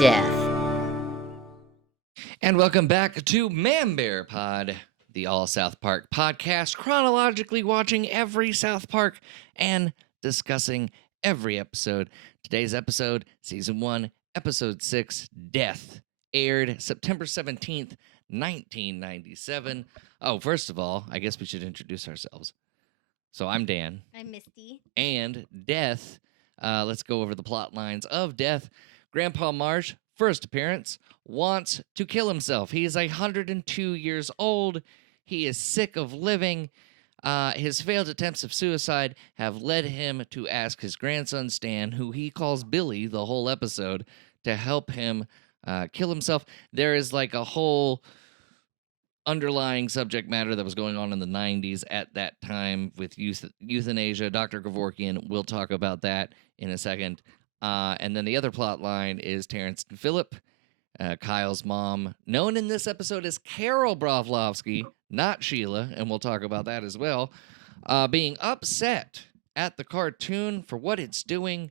death. And welcome back to ManBearPod, the all South Park podcast, chronologically watching every South Park and discussing every episode. Today's episode, Season 1, Episode 6, Death, aired September 17th, 1997. Oh, first of all, I guess we should introduce ourselves. So I'm Dan. I'm Misty. And Death. Let's go over the plot lines of Death. Grandpa Marsh, first appearance, wants to kill himself. He is 102 years old. He is sick of living. His failed attempts of suicide have led him to ask his grandson Stan, who he calls Billy the whole episode, to help him kill himself. There is like a whole underlying subject matter that was going on in the 90s at that time with euthanasia. Dr. Kevorkian, we'll talk about that in a second. And then the other plot line is Terrence and Phillip, Kyle's mom, known in this episode as Carol Broflovsky, not Sheila, and we'll talk about that as well, being upset at the cartoon for what it's doing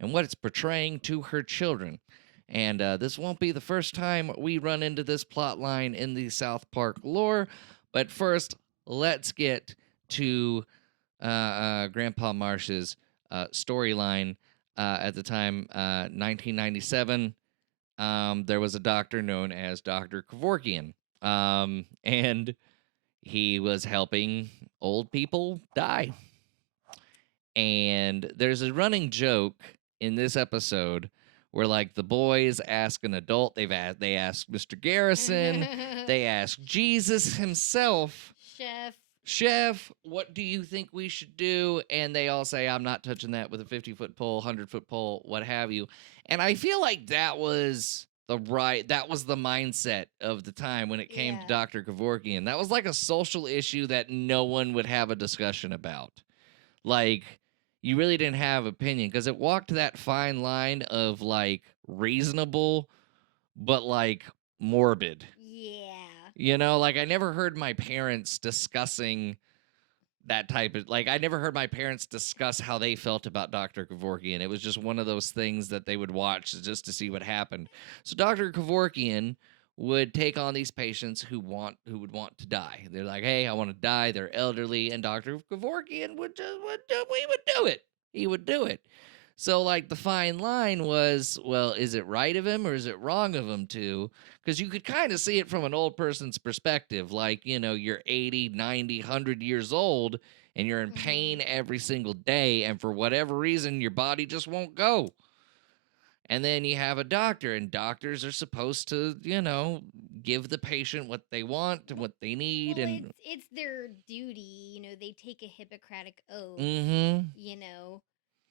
and what it's portraying to her children. And this won't be the first time we run into this plot line in the South Park lore. But first, let's get to Grandpa Marsh's storyline. At the time, 1997, there was a doctor known as Dr. Kevorkian. And he was helping old people die. And there's a running joke in this episode where, like, the boys ask an adult, they ask Mr. Garrison, they ask Jesus himself, Chef, what do you think we should do? And they all say, I'm not touching that with a 50-foot pole, 100-foot pole, what have you. And I feel like that was the mindset of the time when it came to Dr. Kevorkian. That was like a social issue that no one would have a discussion about. Like, you really didn't have opinion because it walked that fine line of like reasonable, but like morbid. Yeah. You know, like I never heard my parents discussing that type of, like, I never heard my parents discuss how they felt about Dr. Kevorkian. It was just one of those things that they would watch just to see what happened. So Dr. Kevorkian would take on these patients who would want to die. They're like, hey, I want to die. They're elderly. And Dr. Kevorkian would do it. He would do it. So, like, the fine line was, well, is it right of him or is it wrong of him to? Because you could kind of see it from an old person's perspective. Like, you know, you're 80, 90, 100 years old and you're in pain every single day. And for whatever reason, your body just won't go. And then you have a doctor, and doctors are supposed to, you know, give the patient what they want and what they need. Well, and it's their duty. You know, they take a Hippocratic oath, you know,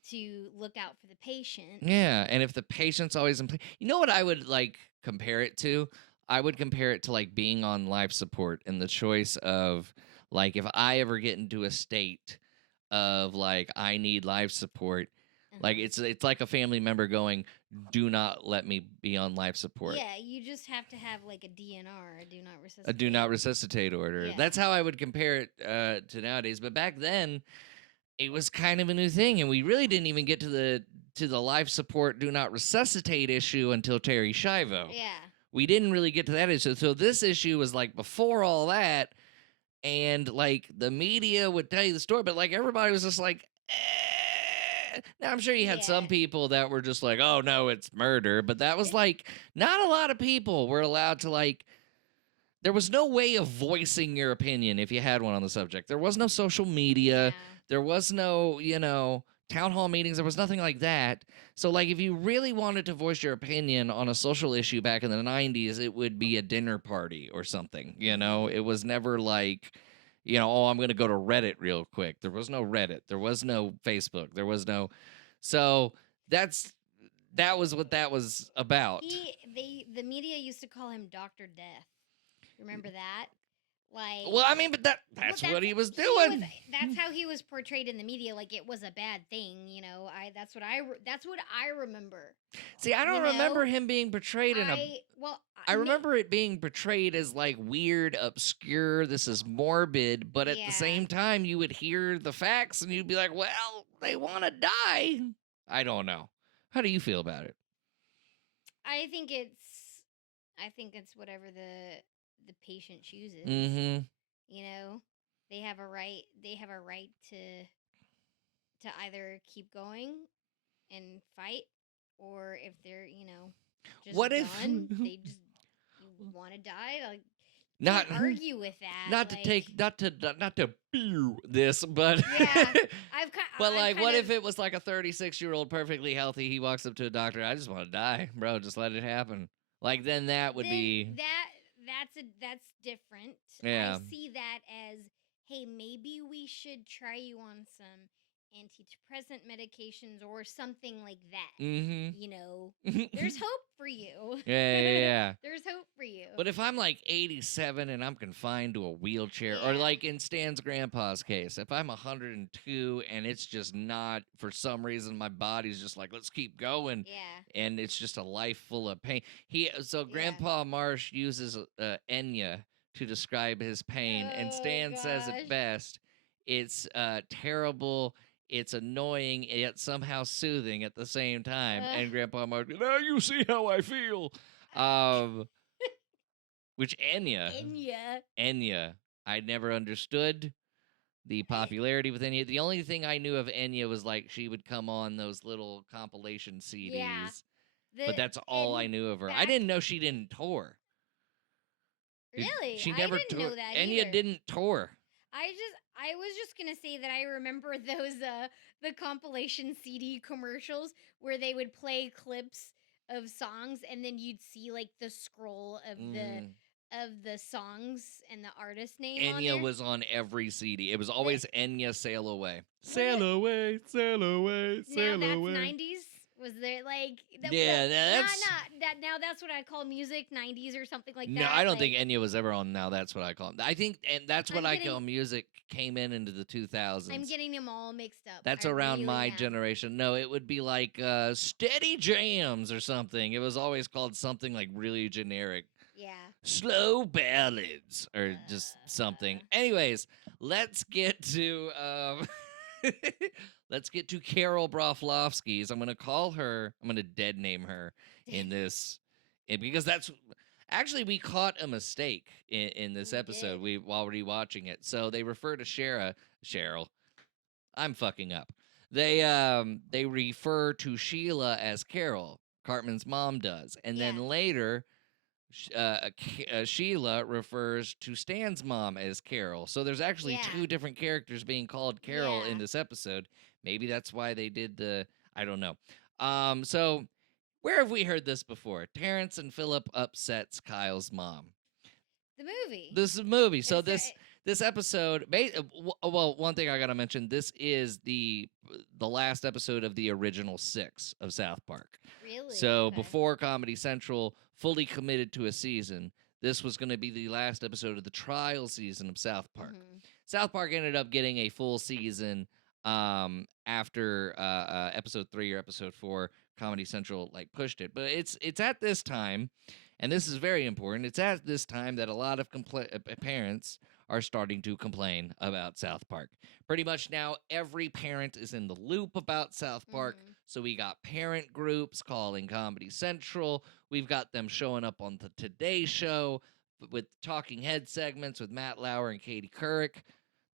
to look out for the patient. Yeah, and if the patient's always in pain, you know what I would, like, compare it to? I would compare it to, like, being on life support and the choice of, like, if I ever get into a state of, like, I need life support, like, it's like a family member going, do not let me be on life support. Yeah, you just have to have, like, a DNR, a do not resuscitate order. Yeah. That's how I would compare it to nowadays. But back then, it was kind of a new thing, and we really didn't even get to the life support do not resuscitate issue until Terry Schiavo. Yeah. We didn't really get to that issue. So this issue was like before all that, and like the media would tell you the story, but like everybody was just like, Now I'm sure you had some people that were just like, oh no, it's murder, but that was like not a lot of people were allowed to, like, there was no way of voicing your opinion if you had one on the subject. There was no social media. Yeah. There was no, you know, town hall meetings. There was nothing like that. So, like, if you really wanted to voice your opinion on a social issue back in the 90s, it would be a dinner party or something, you know? It was never like, you know, oh, I'm going to go to Reddit real quick. There was no Reddit. There was no Facebook. There was no... So, that was what that was about. The media used to call him Dr. Death. Remember that? Like, well, I mean, but that's what he was doing. That's how he was portrayed in the media. Like, it was a bad thing, you know. That's what I remember. See, I don't remember him being portrayed in I remember it being portrayed as like weird, obscure. This is morbid, but at the same time, you would hear the facts and you'd be like, "Well, they want to die." I don't know. How do you feel about it? I think it's whatever the patient chooses. Mm-hmm. You know, they have a right to either keep going and fight, or if they're, just What if done, they just you want to die, like not can't argue with that. not to Like, take not to pew this, but yeah, but I've like, kind what of if it was like a 36-year-old perfectly healthy? He walks up to a doctor. I just want to die, bro. Just let it happen. Like then that would then be that's different. I yeah. see that as, hey, maybe we should try you on some antidepressant medications or something like that. Mm-hmm. There's hope for you. Yeah. There's hope for you. But if I'm like 87 and I'm confined to a wheelchair, or Yeah. like in Stan's grandpa's case, if I'm 102 and it's just not, for some reason, my body's just like, let's keep going, Yeah. and it's just a life full of pain. Yeah. Grandpa Marsh uses Enya to describe his pain, and Oh Stan says it gosh. best. It's terrible. It's annoying yet somehow soothing at the same time. And Grandpa Marsh, now you see how I feel. Which Enya. Enya, I never understood the I, popularity with Enya. The only thing I knew of Enya was like she would come on those little compilation yeah. CDs, The but that's all I and knew of her. I back didn't know she didn't tour. Really, She I never didn't toured. know that Enya either. didn't tour. I was just gonna say that I remember those the compilation CD commercials where they would play clips of songs, and then you'd see like the scroll Mm. of the songs and the artist name on Enya there. was on every CD. It was The always Enya Sail Away. what Sail away, sail away, now sail that's away. 90s. Was there like Yeah, that's not that now that's what I call music 90s or something like no, that. I don't Like, think Enya was ever on. Now that's what I call it. I think, and that's what I'm I call getting music came in into the 2000s. I'm getting them all mixed up. That's I around really my am. generation. No, it would be like Steady Jams or something. It was always called something like really generic. Yeah. Slow ballads or just something. Anyways, let's get to let's get to Carol Broflovsky's. I'm gonna call her. I'm gonna dead name her in this, because that's actually we caught a mistake in this We episode. did. We while rewatching it, so they refer to Cheryl. I'm fucking up. They refer to Sheila as Carol. Cartman's mom does, and Yeah. then later Sheila refers to Stan's mom as Carol. So there's actually Yeah. two different characters being called Carol in Yeah. this episode. Maybe that's why they did the. I don't know. So where have we heard this before? Terrence and Philip upsets Kyle's mom. The movie. This is a movie. So It's this episode, well, one thing I gotta mention: this is the last episode of the original 6 of South Park. really So okay. before Comedy Central fully committed to a season, this was going to be the last episode of the trial season of South Park. Mhm. South Park ended up getting a full season after episode 3 or episode 4. Comedy Central like pushed it, but it's at this time, and this is very important. It's at this time that a lot of parents are starting to complain about South Park. Pretty much now, every parent is in the loop about South Park. Mhm. So we got parent groups calling Comedy Central. We've got them showing up on the Today Show with talking head segments with Matt Lauer and Katie Couric,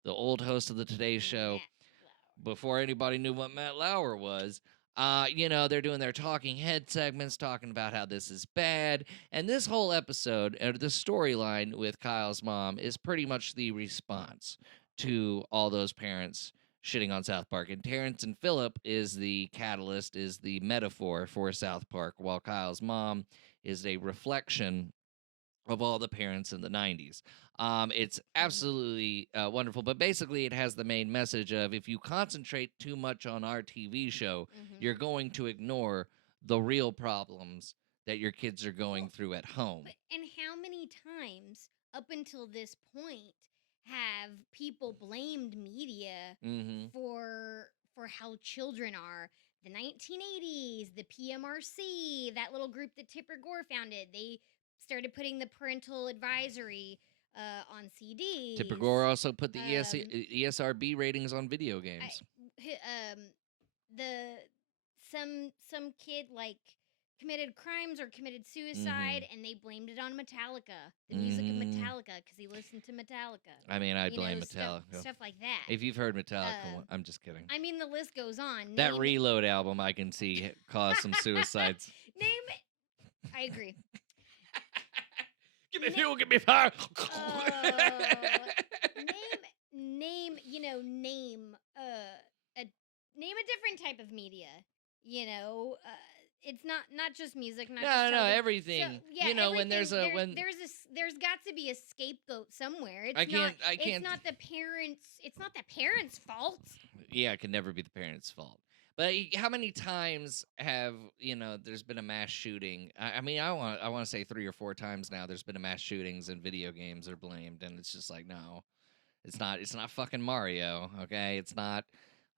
the old host of the Today Show. Before anybody knew what Matt Lauer was. They're doing their talking head segments, talking about how this is bad. And this whole episode, or the storyline with Kyle's mom, is pretty much the response to all those parents shitting on South Park. And Terrence and Phillip is the catalyst, is the metaphor for South Park, while Kyle's mom is a reflection of all the parents in the 90s. It's absolutely wonderful, but basically it has the main message of if you concentrate too much on our TV show, Mhm. you're going to ignore the real problems that your kids are going through at home. And how many times up until this point have people blamed media Mm-hmm. for how children are? The 1980s, the PMRC, that little group that Tipper Gore founded, they started putting the parental advisory on CDs. Tipper Gore also put the Um, ESRB ratings on video games. the some kid like committed crimes or committed suicide, Mm-hmm. and they blamed it on Metallica, the music of Mm-hmm. Metallica, because he listened to Metallica. I mean, I'd You know, blame stuff Metallica. stuff like that. If you've heard Metallica, Uh, I'm just kidding. I mean, the list goes on. That Reload album, I can see cause some suicides. Name. I agree. Give me Na- fuel, give me fire. name. You know, name. A name a different type of media. You know, it's not just music, not just No, television. everything. So, yeah, You know, everything. when there's a when There's got to be a scapegoat somewhere. I can't. It's not the parents. It's not the parents' fault. Yeah, it can never be the parents' fault. But how many times have there's been a mass shooting? I mean, I want to say 3 or 4 times now. There's been a mass shootings and video games are blamed, and it's just like no, it's not. It's not fucking Mario. Okay, it's not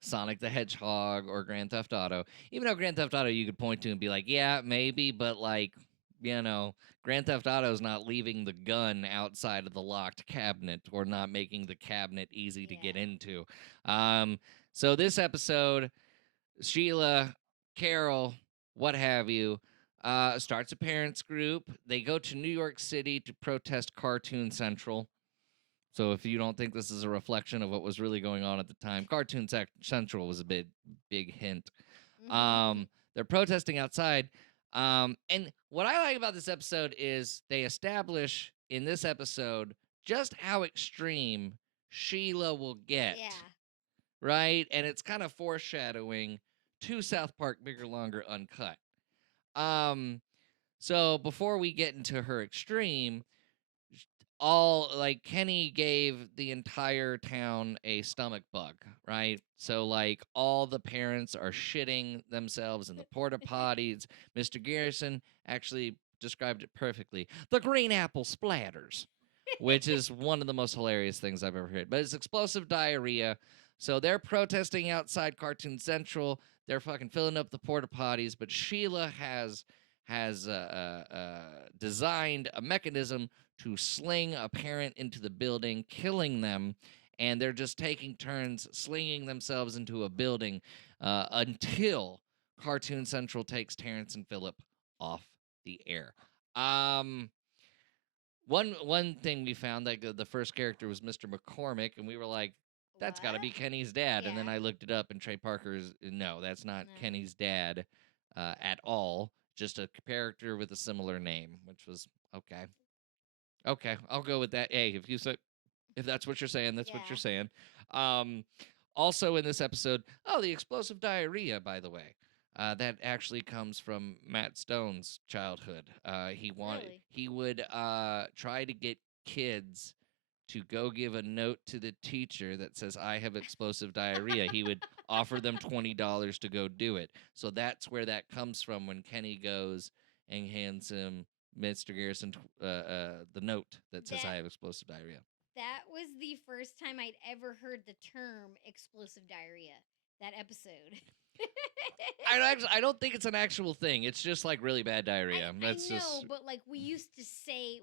Sonic the Hedgehog or Grand Theft Auto. Even though Grand Theft Auto you could point to and be like, yeah, maybe, but like Grand Theft Auto's not leaving the gun outside of the locked cabinet or not making the cabinet easy to get Yeah. into. So this episode, Sheila, Carol, what have you, starts a parents group. They go to New York City to protest Cartoon Central. So if you don't think this is a reflection of what was really going on at the time, Cartoon Central was a big hint. They're protesting outside. And what I like about this episode is they establish in this episode just how extreme Sheila will get. Yeah. Right? And it's kind of foreshadowing to South Park Bigger, Longer, Uncut. So before we get into her extreme, Kenny gave the entire town a stomach bug, right? So like all the parents are shitting themselves in the porta potties. Mr. Garrison actually described it perfectly. The green apple splatters, which is one of the most hilarious things I've ever heard. But it's explosive diarrhea. So they're protesting outside Cartoon Central. They're fucking filling up the porta potties. But Sheila has designed a mechanism to sling a parent into the building, killing them, and they're just taking turns slinging themselves into a building until Cartoon Central takes Terrence and Phillip off the air. One thing we found that the first character was Mr. McCormick, and we were like, that's got to be Kenny's dad. And then I looked it up, and Trey Parker's no, that's not Kenny's dad at all. Just a character with a similar name, which was okay. Okay, I'll go with that. Hey, if that's what you're saying, that's what you're saying. Also in this episode, the explosive diarrhea, by the way. That actually comes from Matt Stone's childhood. He would try to get kids to go give a note to the teacher that says, I have explosive diarrhea. He would offer them $20 to go do it. So that's where that comes from when Kenny goes and hands him Mr. Garrison the note that says, I have explosive diarrhea. That was the first time I'd ever heard the term explosive diarrhea. That episode. I don't think it's an actual thing. It's just like really bad diarrhea. I know, but like we used to say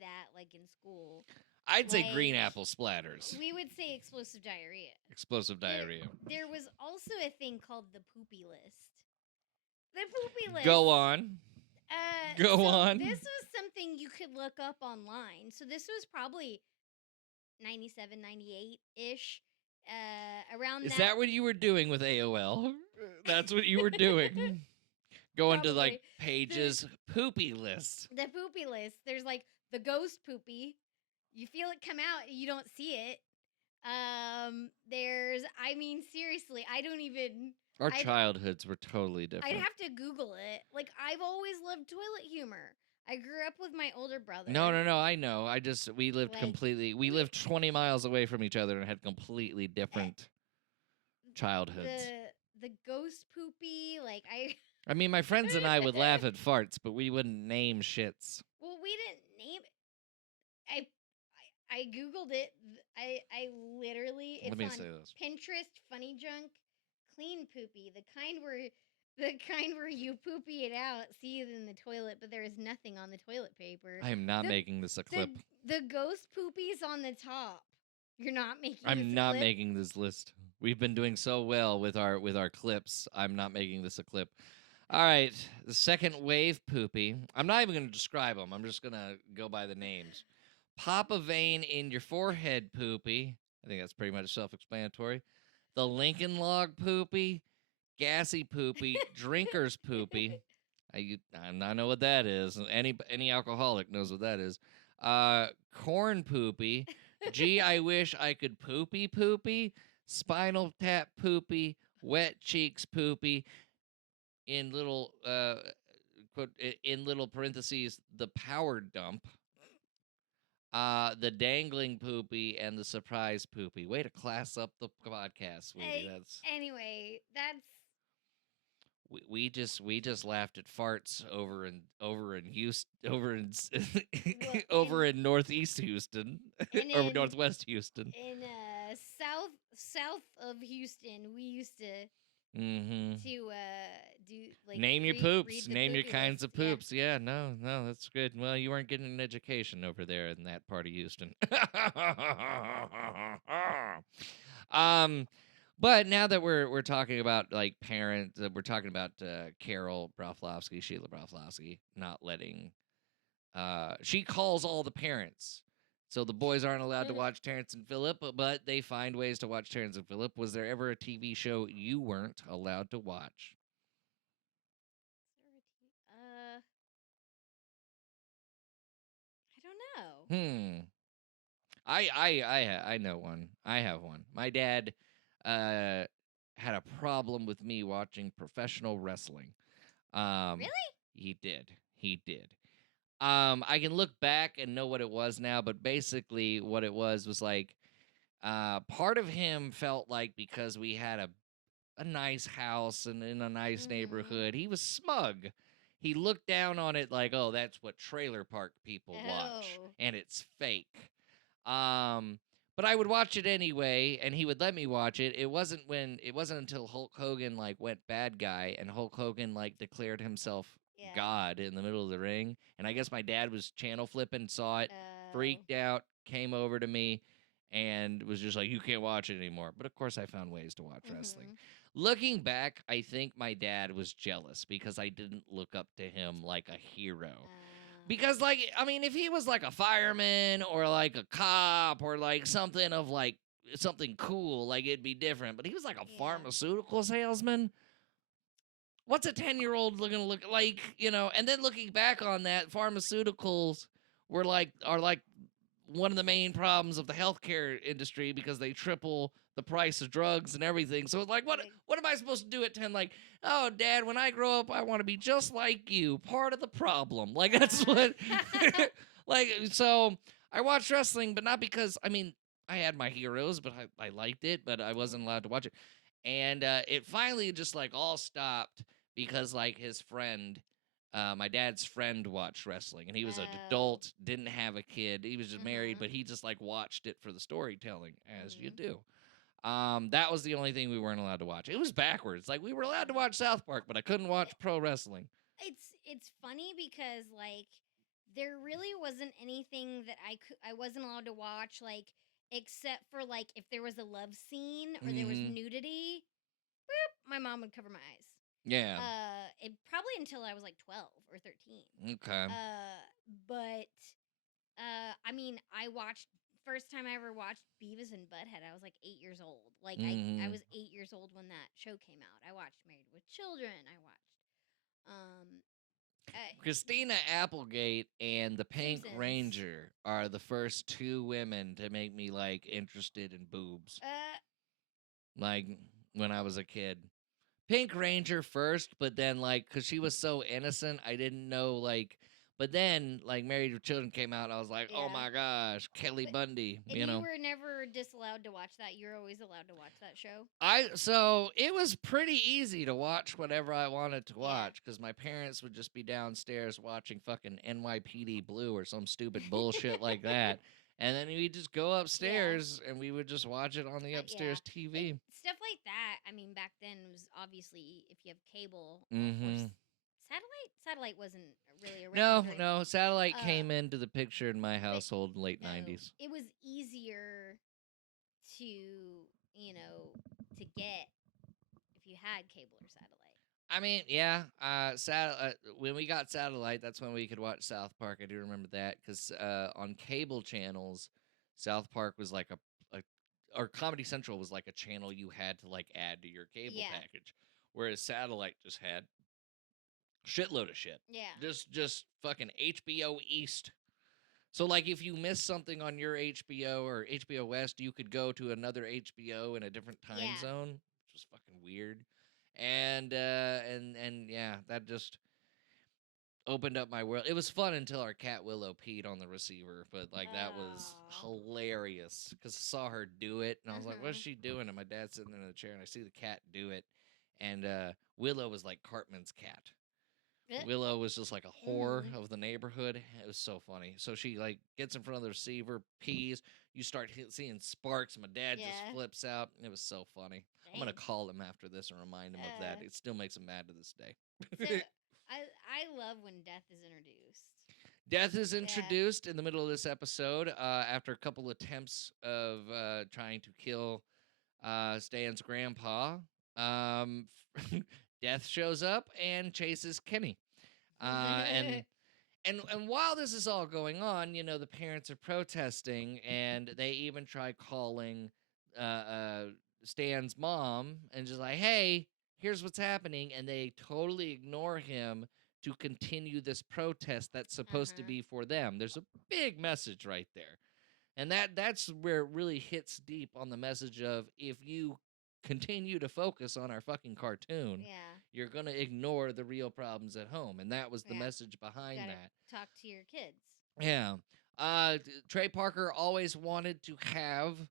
that like in school. I'd say green apple splatters. We would say explosive diarrhea. Explosive diarrhea. There was also a thing called the poopy list. The poopy list. Go on. Go on. This was something you could look up online. So this was probably 97, 98-ish. Around Is that what you were doing with AOL? That's what you were doing. Going to like Page's poopy list. The poopy list. There's like the ghost poopy. You feel it come out, you don't see it. Seriously, I don't even. Our childhoods were totally different. I'd have to Google it. Like, I've always loved toilet humor. I grew up with my older brother. No, I know. We lived we lived 20 miles away from each other and had completely different childhoods. The ghost poopy, I mean, my friends and I would laugh at farts, but we wouldn't name shits. Well, we didn't name it. I Googled it. I literally, it's Let me on say this. Pinterest, Funny Junk, Clean Poopy, the kind where you poopy it out, see it in the toilet, but there is nothing on the toilet paper. I am not making this a clip. The ghost poopy's on the top. You're not making. I'm not making this list. We've been doing so well with our clips. I'm not making this a clip. All right, the second wave poopy. I'm not even going to describe them. I'm just going to go by the names. Pop a vein in your forehead poopy. I think that's pretty much self-explanatory. The Lincoln log poopy, gassy poopy, drinker's poopy. I know what that is. Any alcoholic knows what that is. Corn poopy. Gee, I wish I could poopy poopy. Spinal tap poopy. Wet cheeks poopy. In little in little parentheses, the power dump. The dangling poopy and the surprise poopy. Way to class up the podcast, sweetie. That's Anyway, that's we just laughed at farts over in Houston, well, over in Northeast Houston, and or Northwest Houston. in south of Houston, we used to Mm-hmm. do like Name your read poops. the Name your poopy kinds list. of poops. Yeah, no, that's good. Well, you weren't getting an education over there in that part of Houston. um, but now that we're talking about like parents, we're talking about Carol Broflovsky, Sheila Broflovsky, not letting. She calls all the parents. So the boys aren't allowed to watch Terrence and Phillip, but they find ways to watch Terrence and Phillip. Was there ever a TV show you weren't allowed to watch? I don't know. Hmm. I know one. I have one. My dad uh had a problem with me watching professional wrestling. Um Really? he did. He did. I can look back and know what it was now, but basically what it was like part of him felt like because we had a nice house and in a nice Mm-hmm. neighborhood, he was smug. He looked down on it like, "Oh, that's what trailer park people watch Oh. and it's fake." Um, but I would watch it anyway, and he would let me watch it. It wasn't until Hulk Hogan like went bad guy, and Hulk Hogan like declared himself Yeah. God in the middle of the ring. And I guess my dad was channel flipping, saw it, Oh. freaked out, came over to me, and was just like, "You can't watch it anymore." But of course, I found ways to watch wrestling. Mm-hmm. Looking back, I think my dad was jealous because I didn't look up to him like a hero. Because, like, I mean, if he was like a fireman or like a cop or like something of like something cool, like it'd be different. But he was like a Yeah. pharmaceutical salesman. What's a 10-year-old looking to look like, And then looking back on that, pharmaceuticals are like one of the main problems of the healthcare industry because they triple the price of drugs and everything. So it's like, what am I supposed to do at 10? Like, oh, Dad, when I grow up, I want to be just like you. Part of the problem. Like that's what. Like so, I watched wrestling, but not because I mean I had my heroes, but I liked it, but I wasn't allowed to watch it. And it finally just like all stopped because like his friend my dad's friend watched wrestling, and he was an Oh. adult, didn't have a kid. He was just married, Mm-hmm. but he just like watched it for the storytelling, as you Mm-hmm. do. That was the only thing we weren't allowed to watch. It was backwards. Like we were allowed to watch South Park, but I couldn't watch pro wrestling. It's funny because like there really wasn't anything that I wasn't allowed to watch, like except for like if there was a love scene or there was Mm-hmm. nudity, boop, my mom would cover my eyes. Yeah. It probably until I was like 12 or 13. Okay. But I mean, I watched first time I ever watched Beavis and Butthead. I was like 8 years old. Like I Mm-hmm. was 8 years old when that show came out. I watched Married with Children. I watched um Christina Applegate and the Pink Simpsons. Ranger are the first two women to make me like interested in boobs. Like when I was a kid. Pink Ranger first, but then like because she was so innocent, I didn't know like. But then like Married with Children came out, and I was like, oh Yeah. my gosh, Kelly But Bundy, and you were never disallowed to watch that. You're always allowed to watch that show. So it was pretty easy to watch whatever I wanted to Yeah. watch because my parents would just be downstairs watching fucking NYPD Blue or some stupid bullshit like that. And then we'd just go upstairs and we would just watch it on the upstairs TV. Stuff like that. I mean, back then was obviously if you have cable or Mm-hmm. satellite. Satellite wasn't really No, around. Right? no, satellite Uh, came into the picture in my but household in late no, 90s. it was easier to to get if you had cable or satellite. I mean, yeah. When we got satellite, that's when we could watch South Park. I do remember that because on cable channels, South Park was like a, or Comedy Central was like a channel you had to like add to your cable Yeah. package, whereas satellite just had shitload of shit. Yeah. Just fucking HBO East. So like if you missed something on your HBO or HBO West, you could go to another HBO in a different time Yeah. zone, which was fucking weird. And yeah, that just opened up my world. It was fun until our cat Willow peed on the receiver, but like that was Oh. hilarious because I saw her do it and I was like, "What's Mhm. she doing?" And my dad's sitting there in the chair and I see the cat do it, and Willow was like Cartman's cat. Eh, Willow was just like a whore Mhm. of the neighborhood. It was so funny. So she like gets in front of the receiver, pees. You start seeing sparks. And my dad just Yeah. flips out. It was so funny. I'm gonna Dang. call him after this and remind him of that. Uh. It still makes him mad to this So day. I love when death is introduced. Death is Yeah. introduced in the middle of this episode after a couple attempts of trying to kill Stan's grandpa. Um, Death shows up and chases Kenny. And and while this is all going on, the parents are protesting, and they even try calling uh, Stan's mom and just like, "Hey, here's what's happening," and they totally ignore him to continue this protest that's supposed to Uh-huh. be for them. There's a big message right there, and that's where it really hits deep on the message of if you continue to focus on our fucking cartoon, Yeah. you're going to ignore the real problems at home. And that was the Yeah. message behind Gotta that. talk to your kids. Yeah. Trey Parker always wanted to have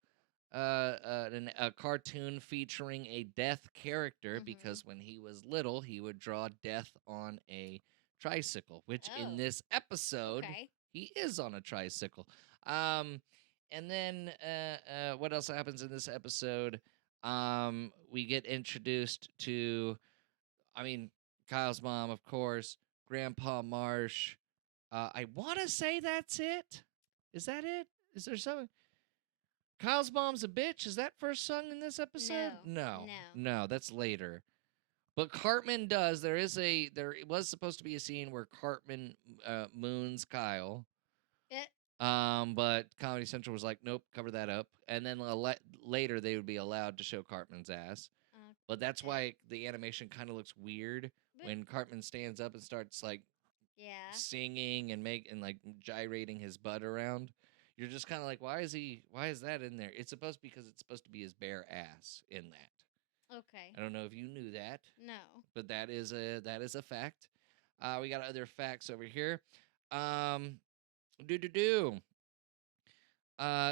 a cartoon featuring a death character Mhm. because when he was little, he would draw death on a tricycle, which in Oh. this episode, Okay. he is on a tricycle. Um, and then what else happens in this episode? We get introduced to, I mean, Kyle's mom, of course, Grandpa Marsh. I want to say that's it. Is that it? Is there something? Kyle's mom's a bitch. Is that first sung in this episode? No. No, No. no, that's later. But Cartman does. There was supposed to be a scene where Cartman moons Kyle. Eh, But Comedy Central was like, nope, cover that up. And then later they would be allowed to show Cartman's ass. But that's okay. why the animation kind of looks weird But when Cartman stands up and starts like yeah. singing and like gyrating his butt around. You're just kind of like, why is that in there? It's supposed because it's supposed to be his bare ass in that. Okay. I don't know if you knew that, No. but that is a fact. We got other facts over here. Um, do do do.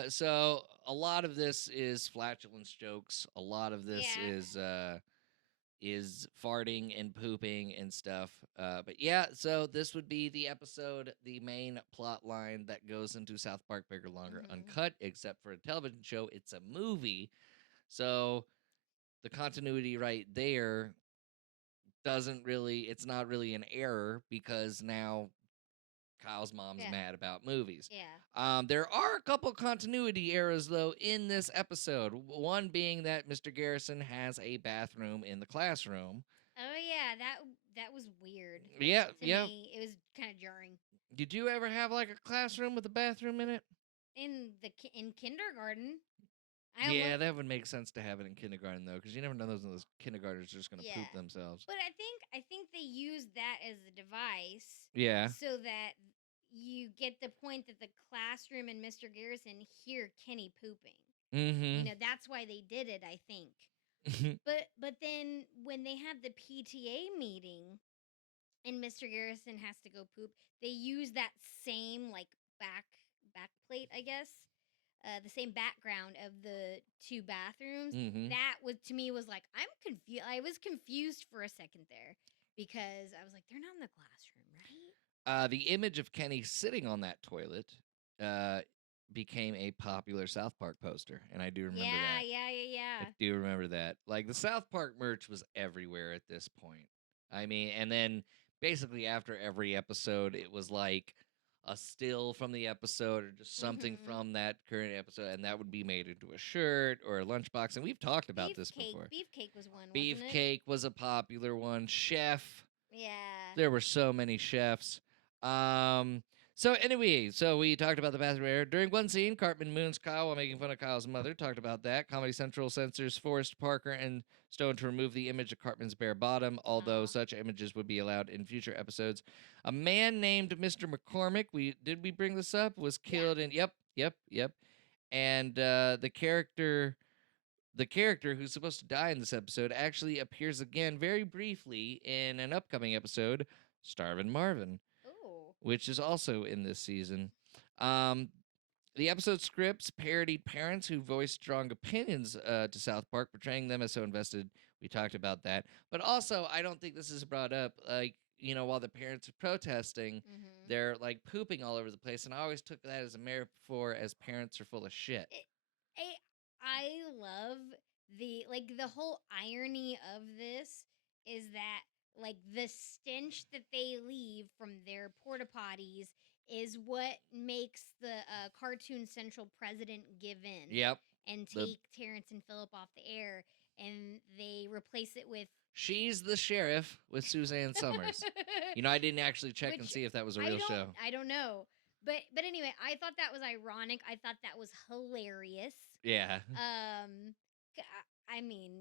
So a lot of this is flatulence jokes. A lot of this Yeah. is farting and pooping and stuff. But yeah, so this would be the episode, the main plot line that goes into South Park Bigger, Longer, Mhm. Uncut, except for a television show. It's a movie. So the continuity right there it's not really an error because now Kyle's mom's Yeah. mad about movies. Yeah. There are a couple continuity errors though in this episode. One being that Mr. Garrison has a bathroom in the classroom. Oh yeah, that was weird Yeah, to yeah. me. It was kind of jarring. Did you ever have like a classroom with a bathroom in it? In kindergarten, I Yeah, almost that would make sense to have it in kindergarten though, because you never know those kindergartners are just gonna yeah. poop themselves. But I think they used that as a device Yeah. so that you get the point that the classroom and Mr. Garrison hear Kenny pooping. Mm-hmm. That's why they did it, I think. But then when they have the PTA meeting and Mr. Garrison has to go poop, they use that same like back plate, I guess. The same background of the two bathrooms. mm-hmm. That was to me was like I'm confused. I was confused for a second there because I was like, they're not in the classroom, right? The image of Kenny sitting on that toilet uh, became a popular South Park poster, and I do remember Yeah, that. yeah, yeah, I yeah. do remember that. Like the South Park merch was everywhere at this point. I mean, and then basically after every episode, it was like a still from the episode or just something Mm-hmm. from that current episode, and that would be made into a shirt or a lunchbox. And we've talked about this before. Beefcake was one, wasn't it? Beefcake was a popular one. Chef. Yeah. There were so many chefs. So anyway, so we talked about the bathroom error. During one scene, Cartman moons Kyle while making fun of Kyle's mother. Talked about that. Comedy Central censors Forrest, Parker, and Stone to remove the image of Cartman's bare bottom, although Aw. such images would be allowed in future episodes. A man named Mr. McCormick, did we bring this up? Was killed in yep. And the character who's supposed to die in this episode actually appears again very briefly in an upcoming episode, Starvin' Marvin, Ooh. which is also in this season. The episode scripts parodied parents who voiced strong opinions to South Park, portraying them as so invested. We talked about that. But also, I don't think this is brought up, like, while the parents are protesting, Mm-hmm. they're like pooping all over the place. And I always took that as a metaphor as parents are full of shit. I love the whole irony of this is that like the stench that they leave from their porta potties is what makes the Cartoon Central president give in Yep. and take Terrence and Phillip off the air, and they replace it with She's the Sheriff with Suzanne Summers. I didn't actually check and Which see if that was a real show. I don't know. But anyway, I thought that was ironic. I thought that was hilarious. Yeah. I mean,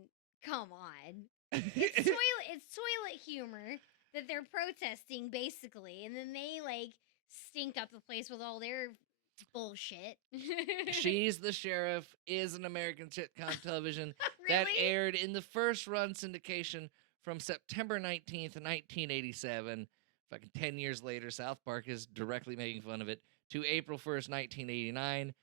come on. It's toilet humor that they're protesting basically, and then they like stink up the place with all their bullshit. She's the Sheriff is an American sitcom television Really? that aired in the first run syndication from September 19th, 1987. Fucking 10 years later, South Park is directly making fun of it, to April 1st, 1989.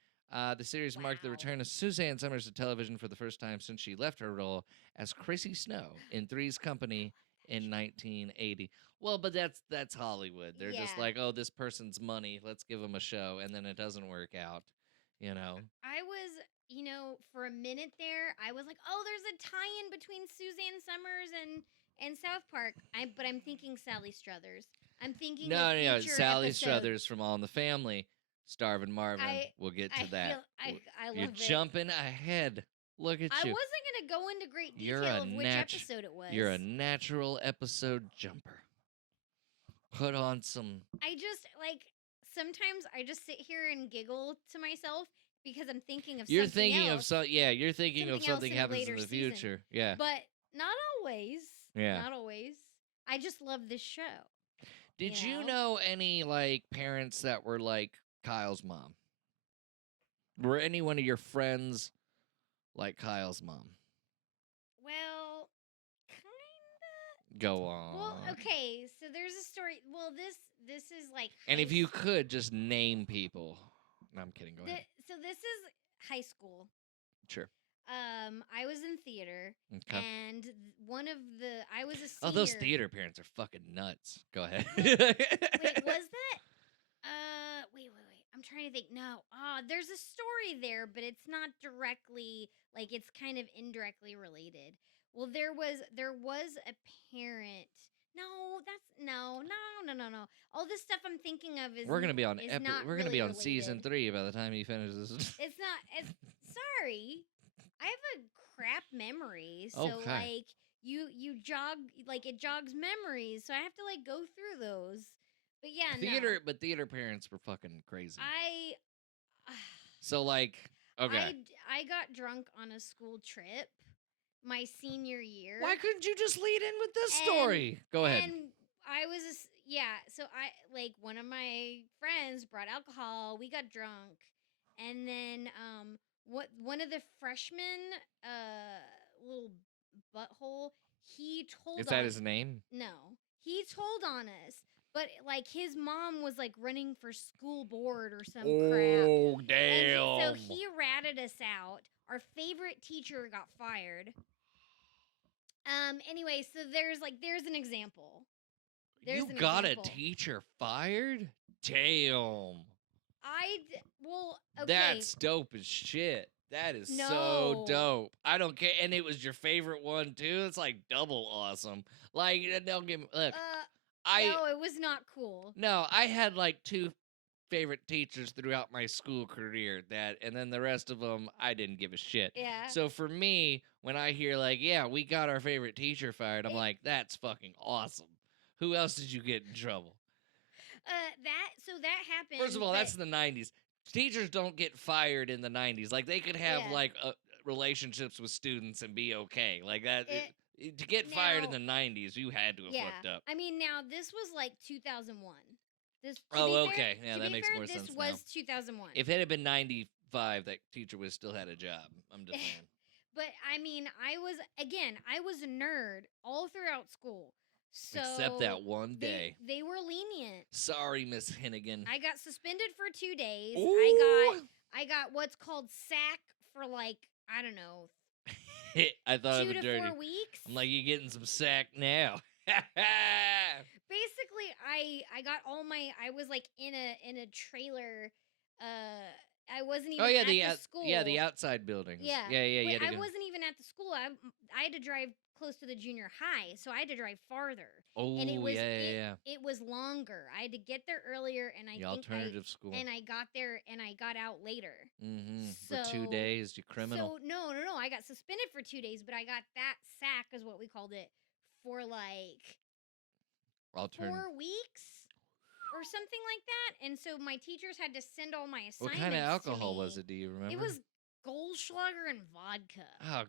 The series marked the Wow. return of Suzanne Summers to television for the first time since she left her role as Chrissy Snow in Three's Company in 1980. Well, but that's Hollywood. They're just Yeah. like, oh, this person's money. Let's give them a show, and then it doesn't work out. I was, for a minute there, I was like, oh, there's a tie-in between Suzanne Summers and South Park. But I'm thinking Sally Struthers. I'm thinking No, of no, no. future Sally episodes. Struthers from All in the Family, Starvin' Marvin. We'll get to that. I love You're it. jumping ahead. Look at I you. wasn't going to go into great You're detail a of which episode it was. You're a natural episode jumper. Put on some. I just, sometimes I just sit here and giggle to myself because I'm thinking of You're something thinking else. you're thinking of Something else something in a happens later in the season. future. Yeah. But not always. Yeah. Not always. I just love this show. Did you know? know any parents that were like Kyle's mom? Were any one of your friends like Kyle's mom? Well, kinda. Go on. Well, okay. So there's a story. Well, this is like. And if high you s- could just name people. No, I'm kidding. Go ahead. So this is high school. Sure. I was in theater, Okay. and I was a senior. Oh, those theater parents are fucking nuts. Go ahead. Wait, was that? Wait. I'm trying to think. No. There's a story there, but it's not directly it's kind of indirectly related. Well, there was a parent. No, no. All this stuff I'm thinking of is We're gonna be on is not we're gonna really be on related. season 3 by the time he finishes. It's not. It's sorry. I have a crap memory, so Okay. you jog it jogs memories, so I have to go through those. But yeah, Theater parents were fucking crazy. I So okay. I got drunk on a school trip my senior year. Why couldn't you just lead in with this story? Go ahead. And I was so I one of my friends brought alcohol. We got drunk, and then one of the freshmen little butthole, he told Is that on- his name? No, he told on us, but his mom was running for school board or some crap. Oh, damn. And so he ratted us out. Our favorite teacher got fired. Anyway, so there's an example. There's You an got example. a teacher fired? Damn. Okay. That's dope as shit. That is so No. dope. I don't care. And it was your favorite one, too? It's double awesome. Don't give me. Look, no, it was not cool. No, I had 2 favorite teachers throughout my school career and then the rest of them I didn't give a shit. Yeah. So for me, when I hear like, yeah, we got our favorite teacher fired, I'm It- like, that's fucking awesome. Who else did you get in trouble? that happened. First of all, but that's in the 90s. Teachers don't get fired in the 90s. Like they could have Yeah. like relationships with students and be okay. Like that to get Now- fired in the 90s, you had to have yeah. fucked up. I mean, now this was like 2001. This. To Oh, be fair- okay. Yeah, to that be makes fair, more this sense was now. 2001. If it had been 95, that teacher would still had a job. I'm just saying. But I mean, I was a nerd all throughout school. So Except that one day. they were lenient. Sorry, Miss Hennigan. I got suspended for 2 days. Ooh. I got what's called sack for like, I don't know, I thought 2 it to was dirty. 4 weeks. I'm like, you're getting some sack now. Basically, I got all my, I was like in a trailer. I wasn't even at the school. Yeah, the outside buildings. Yeah. Yeah. Wait, You had to I go. wasn't even at the school. I had to drive close to the junior high, so I had to drive farther. Oh, And it was yeah. it was longer. I had to get there earlier, and The alternative school. and I got there and I got out later. For 2 days, you criminal. So no. I got suspended for 2 days, but I got that sack is what we called it for like 4 weeks or something like that. And so my teachers had to send all my assignments. What kind of alcohol to me. was it? Do you remember? It was Goldschlager and vodka. Oh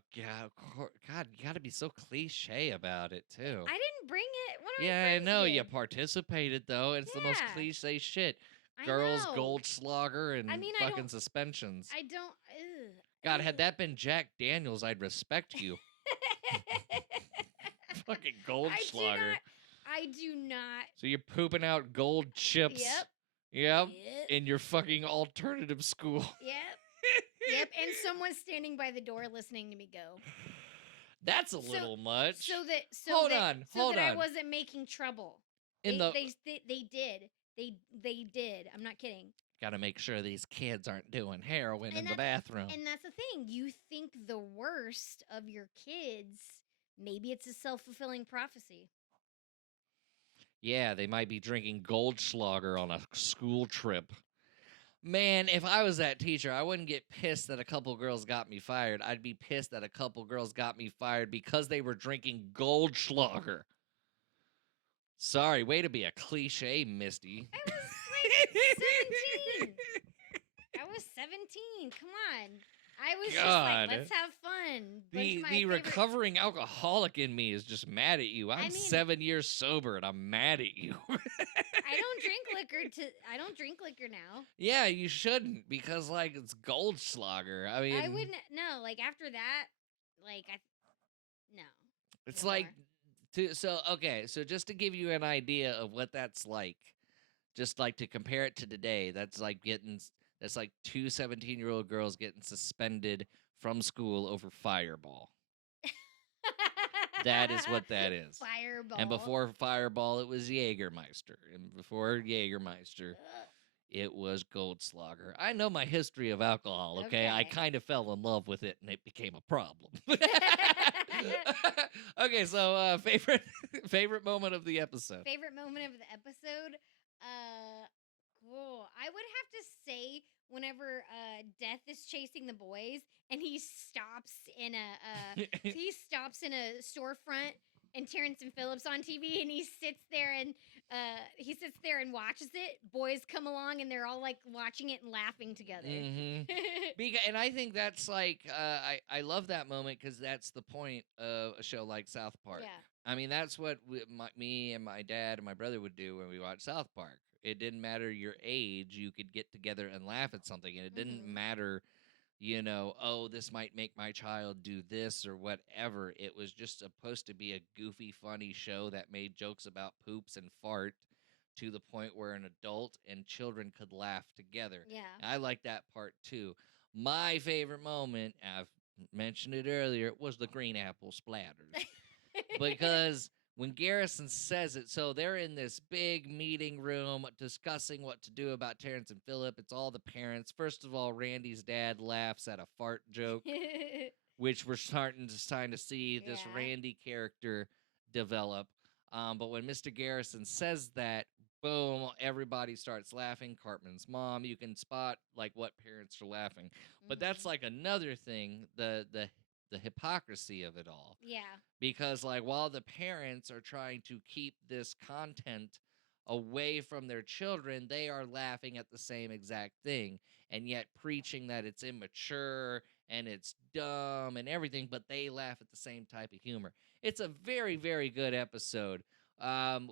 God, you got to be so cliche about it too. I didn't bring it. One of my Yeah, I friends know did. you participated though. It's the most Yeah. cliche shit. I Girls, know. Goldschlager, and I mean, I fucking don't- suspensions. I don't. God, had that been Jack Daniels, I'd respect you. Fucking Goldschlager. I do not. So you're pooping out gold chips. Yep. Yep. Yep. In your fucking alternative school. Yep. And someone's standing by the door listening to me go. That's a little much. So that Hold so that I on. wasn't making trouble. In They did. They did. I'm not kidding. Got to make sure these kids aren't doing heroin And in the bathroom. And that's the thing. You think the worst of your kids. Maybe it's a self-fulfilling prophecy. Yeah, they might be drinking Goldschlager on a school trip. Man, if I was that teacher, I wouldn't get pissed that a couple girls got me fired. I'd be pissed that a couple girls got me fired because they were drinking Goldschlager. Sorry, way to be a cliche, Misty. I was like 17. I was 17. Come on. I was just God. like, let's have fun. The recovering alcoholic in me is just mad at you. I'm I mean- 7 years sober and I'm mad at you. I don't drink liquor now. Yeah, you shouldn't because like it's Goldschlager. I mean, I wouldn't. No, like after that, like no. it's no like more. so just to give you an idea of what that's like, just like to compare it to today, that's like 2 17-year-old girls getting suspended from school over Fireball. That is what that is. Fireball. And before Fireball, it was Jägermeister. And before Jägermeister, it was Goldschlager. I know my history of alcohol, okay? I Okay. kind of fell in love with it, and it became a problem. Okay, so favorite moment of the episode. Favorite moment of the episode? Cool. I would have to say whenever Death is chasing the boys and he stops in a storefront and Terrence and Phillips on TV and he sits there and watches it. Boys come along and they're all like watching it and laughing together. And I think that's like I love that moment because that's the point of a show like South Park. Yeah. I mean, that's what me and my dad and my brother would do when we watched South Park. It didn't matter your age; you could get together and laugh at something, and it didn't matter, oh, this might make my child do this or whatever. It was just supposed to be a goofy, funny show that made jokes about poops and fart to the point where an adult and children could laugh together. Yeah. I like that part too. My favorite moment, I've mentioned it earlier, was the green apple splatters. Because when Garrison says it, so they're in this big meeting room discussing what to do about Terrence and Phillip. It's all the parents. First of all, Randy's dad laughs at a fart joke, which we're starting to see this Yeah. Randy character develop. But when Mr. Garrison says that, Boom, everybody starts laughing. Cartman's mom, you can spot like what parents are laughing. But that's Mhm. like another thing, the hypocrisy of it all. Yeah. Because like while the parents are trying to keep this content away from their children, they are laughing at the same exact thing and yet preaching that it's immature and it's dumb and everything, but they laugh at the same type of humor. It's a very, very good episode,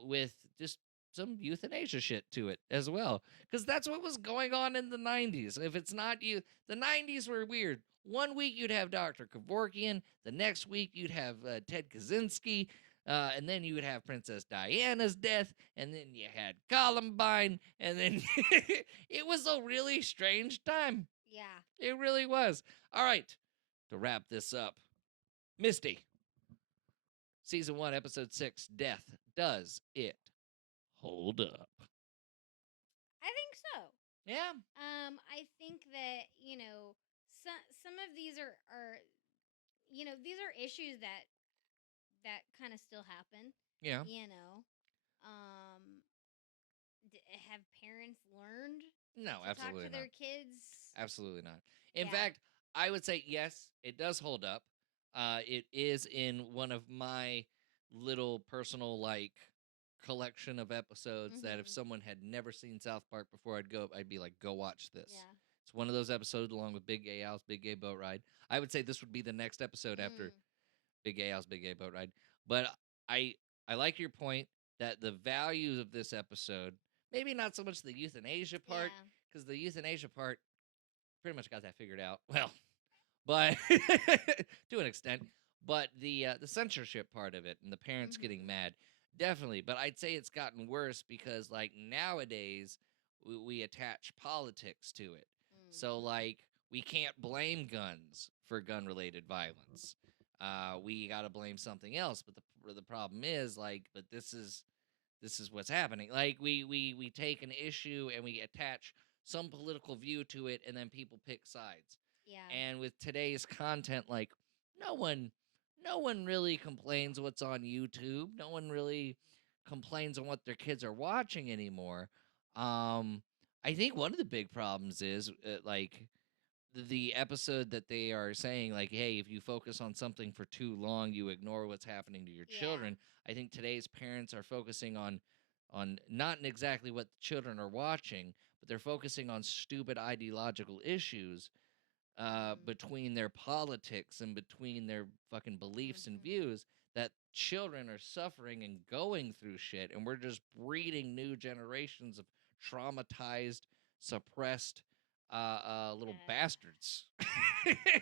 with just some euthanasia shit to it as well, because that's what was going on in the 90s. If it's not you, the 90s were weird. One week you'd have Dr. Kevorkian, the next week you'd have Ted Kaczynski, and then you would have Princess Diana's death, and then you had Columbine, and then it was a really strange time. Yeah. It really was. All right, to wrap this up, Misty, season 1, episode 6, Death. Does it hold up? I think so. Yeah. I think that, some of these are these are issues that kind of still happen, Yeah. you know. Um have parents learned No, to talk to absolutely not. their kids? Absolutely not. In Yeah. fact, I would say yes, it does hold up. It is in one of my little personal like collection of episodes that if Mhm. someone had never seen South Park before, I'd be like, go watch this. Yeah. It's one of those episodes along with Big Gay House, Big Gay Boat Ride. I would say this would be the next episode after Mm. Big Gay House, Big Gay Boat Ride. But I I like your point that the values of this episode, maybe not so much the euthanasia part, Yeah. because the euthanasia part pretty much got that figured out. Well, but to an extent, but the censorship part of it and the parents getting Mhm. mad, definitely. But I'd say it's gotten worse because like nowadays we attach politics to it. So Mhm. like we can't blame guns for gun related violence. We got to blame something else. But the problem is like, but this is what's happening. Like we take an issue and we attach some political view to it, and then people pick sides. Yeah. And with today's content, like no one, no one really complains what's on YouTube. No one really complains on what their kids are watching anymore. Um, I think one of the big problems is like the episode that they are saying like, hey, if you focus on something for too long, you ignore what's happening to your Yeah. children. I think today's parents are focusing on not exactly what the children are watching, but they're focusing on stupid ideological issues, Mhm. between their politics and between their fucking beliefs and Mhm. views, that children are suffering and going through shit, and we're just breeding new generations of traumatized, suppressed, little Uh, bastards.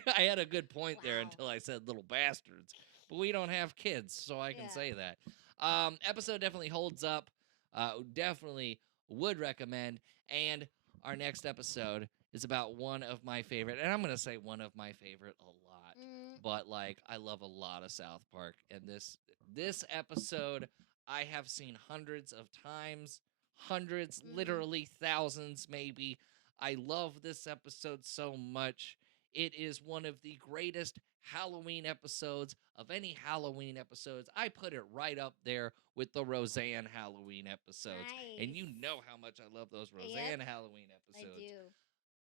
I had a good point there wow. until I said little bastards, but we don't have kids, so I can Yeah. say that. Episode definitely holds up. Definitely would recommend. And our next episode is about one of my favorite, and I'm gonna say one of my favorite a lot, Mm. but like I love a lot of South Park, and this episode I have seen hundreds of times, hundreds, Mhm. literally thousands, maybe. I love this episode so much. It is one of the greatest Halloween episodes of any Halloween episodes. I put it right up there with the Roseanne Halloween episodes. And you Nice. know how much I love those Yep. Roseanne Halloween I episodes. do.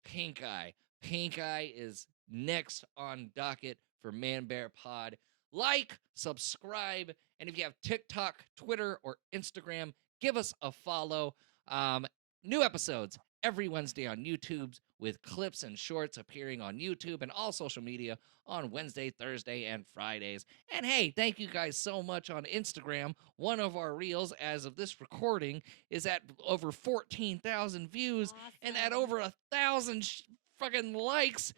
Pink Eye. Pink Eye is next on docket for Man Bear Pod. Like, subscribe, and if you have TikTok, Twitter, or Instagram, give us a follow. Um, New episodes every Wednesday on YouTube, with clips and shorts appearing on YouTube and all social media on Wednesday, Thursday, and Fridays. And hey, thank you guys so much on Instagram. One of our reels, as of this recording, is at over 14,000 views and at Awesome. over 1,000 fucking likes.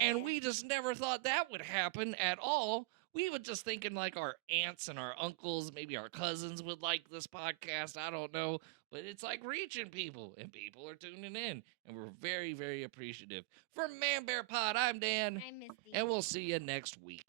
And Yeah. we just never thought that would happen at all. We were just thinking like our aunts and our uncles, maybe our cousins would like this podcast. I don't know. But it's like reaching people, and people are tuning in. And we're very, very appreciative. For Man Bear Pod, I'm Dan, I'm and Misty. we'll see you next week.